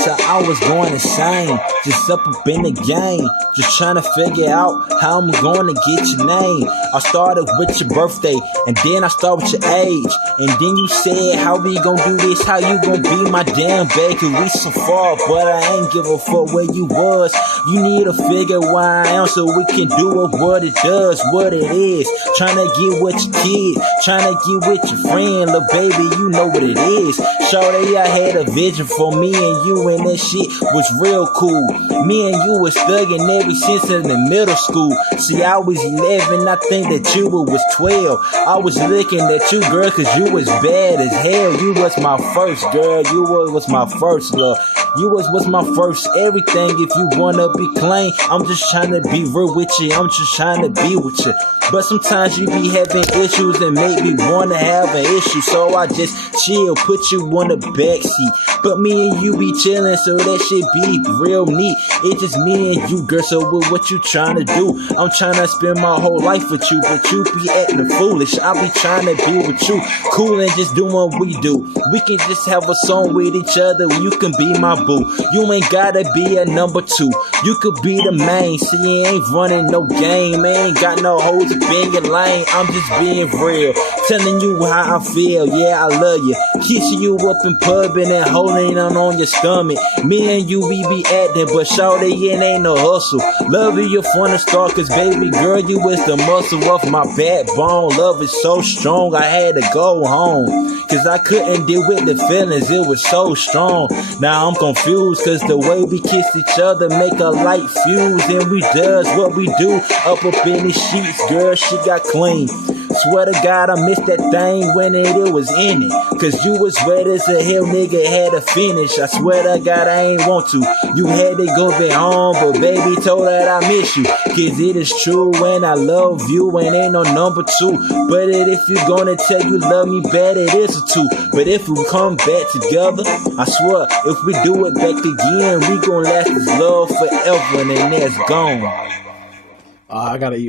So I was going insane, just up in the game, just trying to figure out how I'm going to get your name. I started with your birthday, and then I started with your age, and then you said, how we gon' do this, how you gon' be my damn baby, cause we so far, but I ain't give a fuck where you was. You need to figure where I am so we can do what it does, what it is. Trying to get with your kid, trying to get with your friend, little baby, you know what it is. Shorty, I had a vision for me and you, and that shit was real cool. Me and you was thugging ever since in the middle school. See, I was 11, I think that you was 12. I was looking at you, girl, cause you was bad as hell. You was my first girl, you was my first love. You was my first everything. If you wanna be plain, I'm just trying to be real with you, I'm just trying to be with you. But sometimes you be having issues and make me wanna have an issue, so I just chill, put you on the backseat. But me and you be chillin', so that shit be real neat. It's just me and you, girl, so what you tryna do? I'm tryna spend my whole life with you, but you be acting foolish. I be tryna be with you, cool and just doing what we do. We can just have a song with each other, you can be my boo. You ain't gotta be a number two, you could be the main. See, you ain't running no game, ain't got no hoes up in your lane. I'm just being real, telling you how I feel. Yeah, I love you, kissing you up in pubbing and holding on your stomach. Me and you, we be acting, but shawty, it ain't no hustle. Love you from the start, cause baby girl, you is the muscle of my backbone. Love is so strong, I had to go home, cause I couldn't deal with the feelings, it was so strong. Now I'm confused, cause the way we kissed each other make a light fuse, and we does what we do up in the sheets. Girl, she got clean. Swear to God, I missed that thing when it was in it, cause you was wet as a hell, nigga, had to finish. I swear to God, I ain't want to. You had to go back home, but baby told that I miss you, cause it is true when I love you and ain't no number two. But if you gonna tell you love me bad, it is a two. But if we come back together, I swear, if we do it back again, we gon' last this love forever, and then that's gone. I gotta eat one.